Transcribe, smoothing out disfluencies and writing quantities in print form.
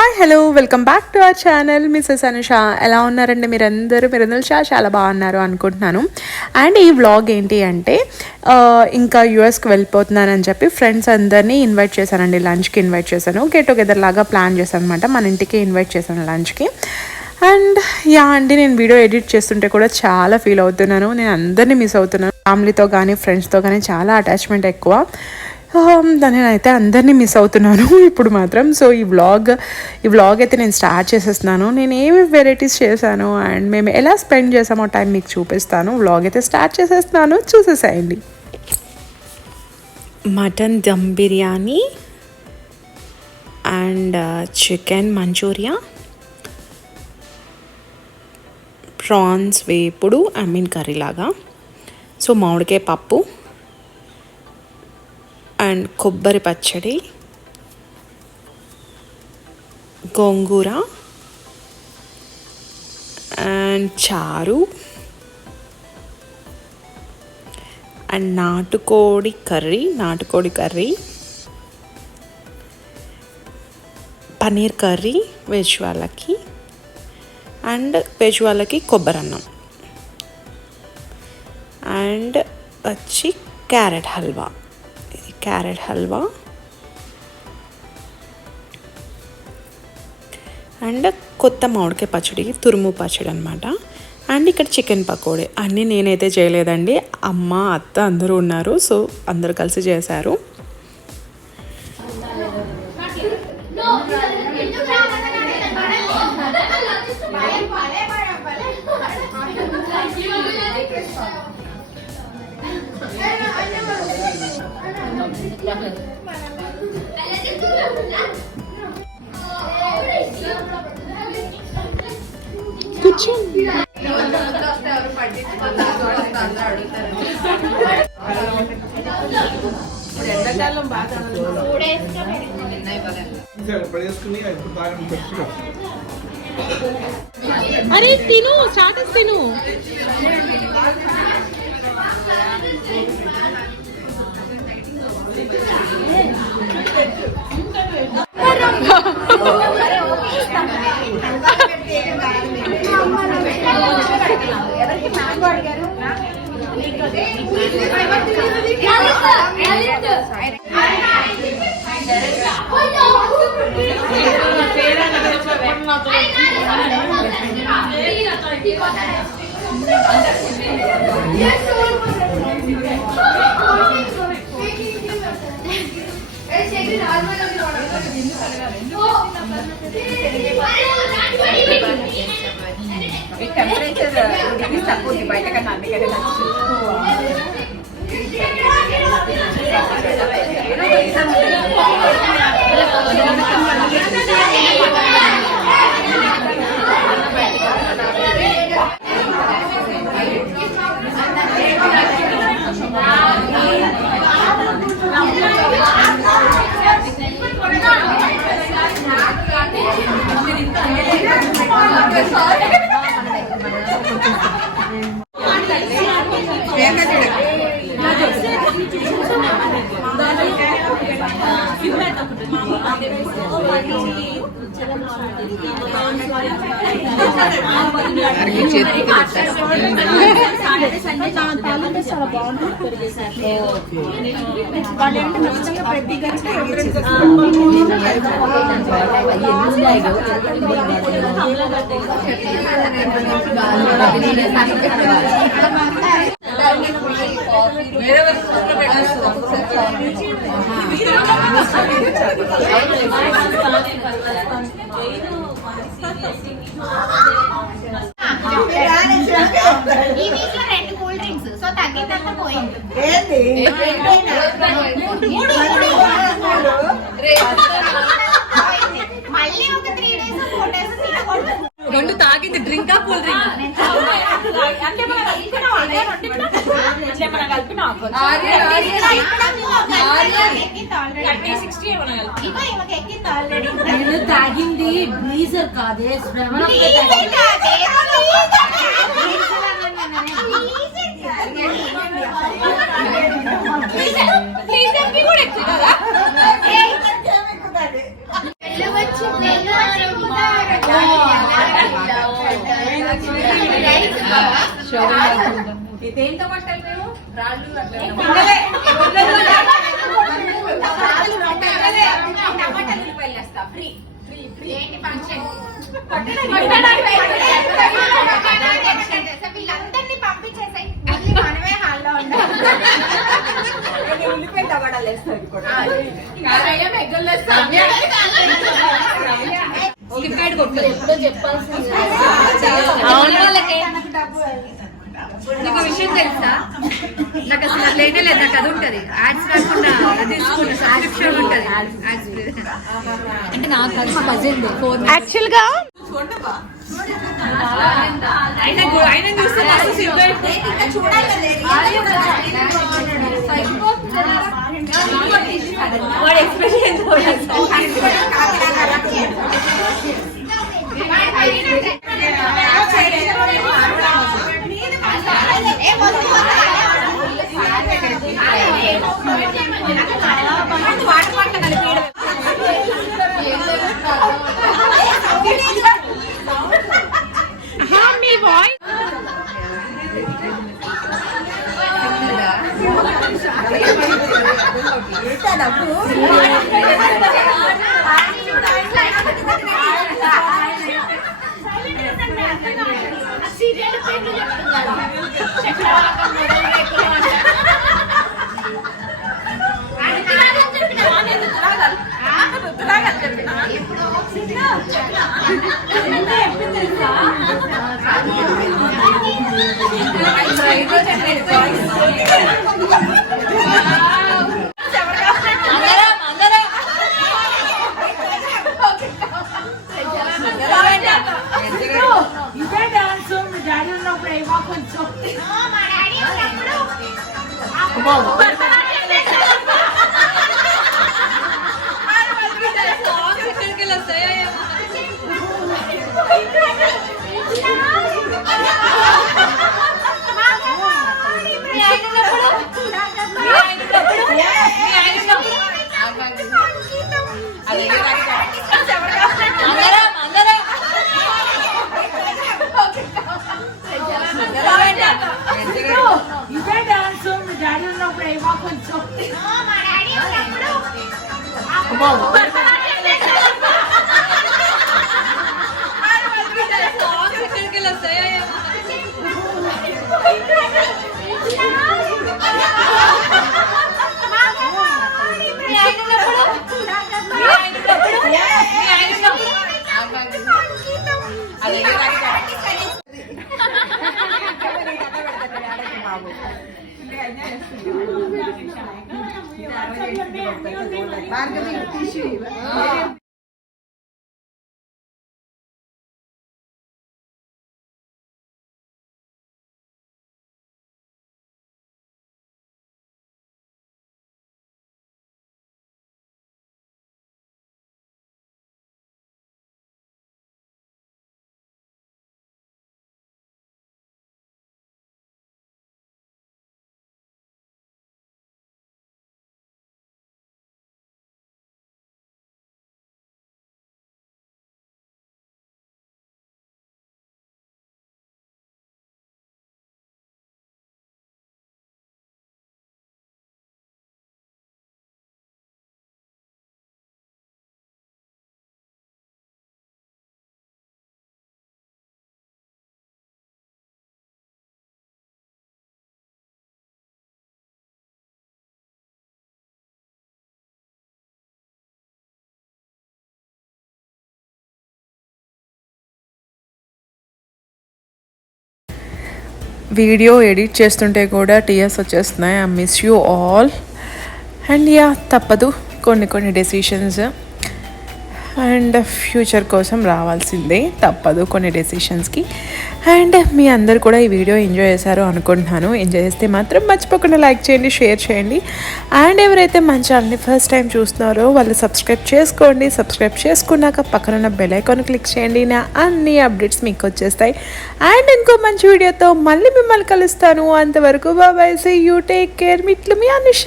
Hi hello welcome back to our channel Mrs Anusha. ఎలా ఉన్నారండి మీరందరూ చాలా బాగున్నారు అనుకుంటున్నాను. అండ్ ఈ వ్లాగ్ ఏంటి అంటే ఇంకా యూఎస్కి వెళ్ళిపోతున్నానని చెప్పి ఫ్రెండ్స్ అందరినీ ఇన్వైట్ చేశానండి. లంచ్కి ఇన్వైట్ చేశాను. గెట్ టుగెదర్ లాగా ప్లాన్ చేశాను అనమాట. మన ఇంటికి ఇన్వైట్ చేశాను లంచ్కి. అండ్ యా అండి, నేను వీడియో ఎడిట్ చేస్తుంటే కూడా చాలా ఫీల్ అవుతున్నాను. నేను అందరినీ మిస్ అవుతున్నాను. ఫ్యామిలీతో కానీ ఫ్రెండ్స్తో కానీ చాలా అటాచ్మెంట్ ఎక్కువ. నేనైతే అందరినీ మిస్ అవుతున్నాను ఇప్పుడు మాత్రం. సో ఈ వ్లాగ్ అయితే నేను స్టార్ట్ చేసేస్తున్నాను. నేను ఏమి వెరైటీస్ చేశాను అండ్ మేము ఎలా స్పెండ్ చేసామో టైం మీకు చూపిస్తాను. వ్లాగ్ అయితే స్టార్ట్ చేసేస్తున్నాను, చూసేసేయండి. Mutton dum biryani and chicken manchuria, prawns వేపుడు కర్రీ లాగా, సో మామిడికాయ పప్పు అండ్ కొబ్బరి పచ్చడి, గోంగూర అండ్ చారు అండ్ నాటుకోడి కర్రీ, పన్నీర్ కర్రీ వెజ్ వాళ్ళకి, అండ్ వెజ్ వాళ్ళకి కొబ్బరన్నం, అండ్ వచ్చి క్యారెట్ హల్వా అండ్ కొత్త మామిడికాయ పచ్చడి, తురుము పచ్చడి అనమాట. అండ్ ఇక్కడ చికెన్ పకోడీ. అన్నీ నేనైతే చేయలేదండి, అమ్మ అత్త అందరూ ఉన్నారు. సో అందరూ కలిసి చేశారు. అరే తిను, స్టార్టర్స్ తిను. టెంపరేచర్ డిగ్రీస్ తక్కువ ఉంది బయట కన్నా, అందుకనే ఈ వీక్ లో 2 కూల్ డ్రింక్స్, సో తగ్గిందంతా పోయింది. మళ్ళీ ఒక 3 days 4 days తినకూడదు. 2 తాగింది డ్రింకా కూల్ డ్రింక్ అంటే మనం కలిపినాం, అదే 2 అంటే మనం కలిపినాం. 60 నేను తాగింది బ్రీజర్ కాదే, వెళ్ళవచ్చు దేంతో పట్టాలి మేము రాళ్ళు టమాటాలు రూపాయలు వేస్తా ఫ్రీ వీళ్ళందరినీ పంపించేసాయి మళ్ళీ మనమే హాల్లో ఉండాలి. ఉల్లిపాయ టమాటాలు వేస్తాం ఉల్లిపాయ కొట్టు ఎప్పుడో చెప్పాల్సింది నీకు విషయం తెలుసా నాకు అసలు లేనే లేదు నాకు అది ఉంటది యాడ్స్ రాకుండా తీసుకుని సబ్స్క్రిప్షన్ ఉంటది అంటే నాకు కలిసి పజిల్ యాక్చువల్ గా ఆయన చూస్తే వాడు ఎక్స్ప్రెషన్ మీ వాయిస్ ఇదే డాన్స్ మీ డాడీ ఉన్నప్పుడు ఏమో కొంచెం మా డాడీ ఉన్నప్పుడు ఇదే డాన్స్ మీ డాడీ ఉన్నప్పుడు ఏమో కొంచెం మా డాడీ ఉన్నప్పుడు వీడియో ఎడిట్ చేస్తుంటే కూడా టీఎస్ వచ్చేస్తున్నాయి. I miss you all. And yeah తప్పదు కొన్ని డెసిషన్స్ అండ్ ఫ్యూచర్ కోసం రావాల్సిందే, తప్పదు కొన్ని డెసిషన్స్కి. అండ్ మీ అందరు కూడా ఈ వీడియో ఎంజాయ్ చేశారు అనుకుంటున్నాను. ఎంజాయ్ చేస్తే మాత్రం మర్చిపోకుండా లైక్ చేయండి, షేర్ చేయండి. అండ్ ఎవరైతే మన ఛానల్ని ఫస్ట్ టైం చూస్తున్నారో వాళ్ళు సబ్స్క్రైబ్ చేసుకోండి. సబ్స్క్రైబ్ చేసుకున్నాక పక్కన బెల్ ఐకాన్ క్లిక్ చేయండి. నా అన్ని అప్డేట్స్ మీకు వచ్చేస్తాయి. అండ్ ఇంకో మంచి వీడియోతో మళ్ళీ మిమ్మల్ని కలుస్తాను. అంతవరకు bye, see you, take care. మీ అనుష.